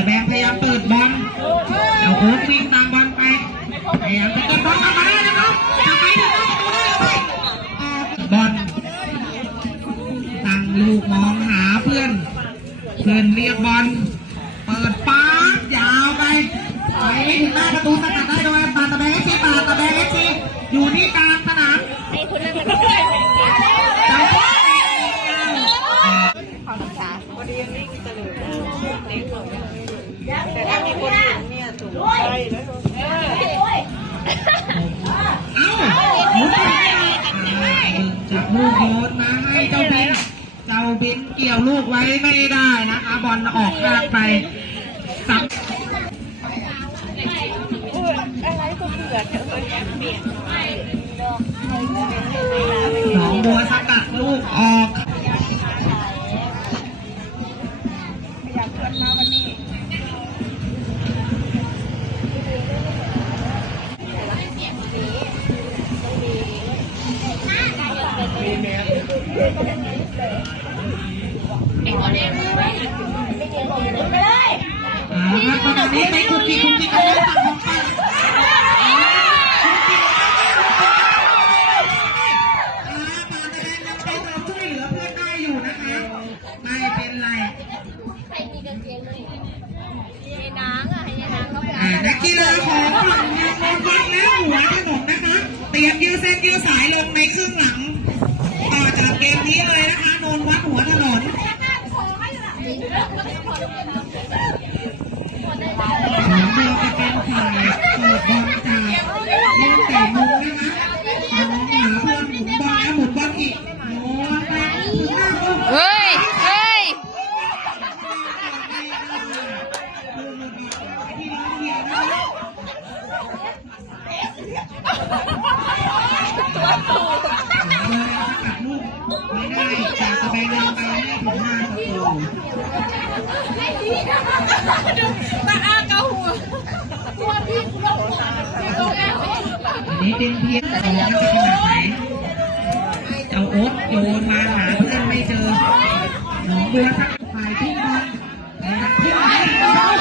แต่แบงพยายามเปิดบอลเอาโอ๊ควิ่งตามบอลไปพยายามจะเก็บบอลกลับมาได้นะครับจะไปถึงประตูได้หรือไม่บอลตั้งลูกมองหาเพื่อน เพื่อนเรียกบอลเปิดป๊ายาวไปไปไม่ถึงหน้าประตูสกัดได้โดยปาตะแบงเอฟซีปาตะแบงเอฟซีอยู่ที่กลาง ลูกโยนมาให้เจ้าบินเจ้าบินเกี่ยวลูกไว้ไม่ได้นะคะบอลออกข้างไปสับอะไรก็เบื่อเธอเบียนหนองบัวสกัดลูกออก เอาตอนนี้ไปคุกกี้คุกกี้กันแล้วฝั่งของฝั่งช่วยเหลือเพื่อนได้อยู่นะคะไม่เป็นไรอ่านักกีฬาของฝั่งเมียนมาฟังแล้วหัวถนนนะคะ เตรียมยืดเส้นยืดสายลงในครึ่งหลัง ต่อจากเกมนี้เลยนะคะ โนนวัดหัวถนน ต่มุมนะคะน้องหาเพื่อนหมุนบอลแล้วหมุนบอลอีกโอ้ยไปถึงหน้าลูก เฮ้ย เฮ้ย พี่น้องเฮียนะคะ กัดลูกไม่ได้จากตะแบงยังไปไม่ถึงห้าประตู ู ตาอาเกาหัวอันนี้เป็นเพียงของจะขนาไหนเจ้าโอ๊ตโยนมาหาเพื่อนไม่เจอหนองบัวทักฝ่ายที่งบอลและทุ่งบอล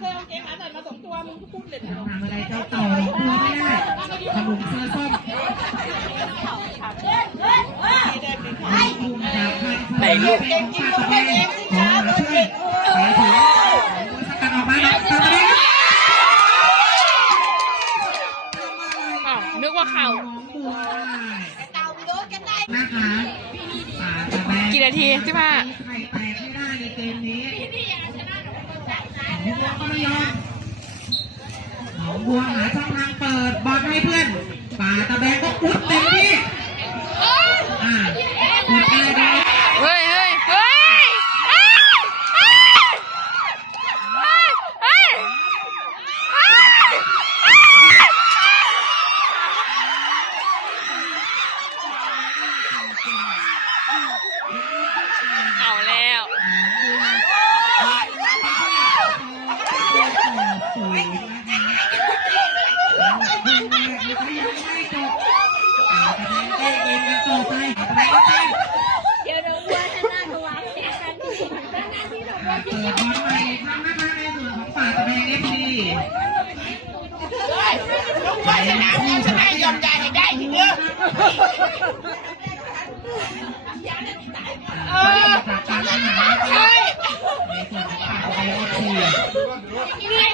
เคยเอาเกมอาใส่มาสองตัวมึงก็พูดเลยทำอะไรเจ้าเต่าหนองบัวไม่ได้ขนมเสื้อส้มทุ่งจากพันธุ์เป็นของปากตะแบงของหาเพื่อนไปถึงสกัดออกมาแล้วปากตะแบงอ้นึกว่าข่านะคะกี่นาทีที่ว่าไข่แตกไม่ได้ในเกมนี้ หนองบัวก็ไม่ยอมหนองบัวหาช่องทางเปิดบอลให้เพื่อนป่าตะแบงก็อุดเต็มที่อ่าอุดได้ได้เฮ้ยเฮ้ยเฮ้ยเฮ้ยเฮ้ยเฮ้ยเฮ้ยเอาแล้วส เปิดบอลใหม่ทำนะคะในส่วนของป่าตะแบงเอฟซีน้องบัวชนะแล้วชนะยอมใจให้ได้ทีเดียวเออจากการทหารในส่วนของป่าตะแบงเอฟซี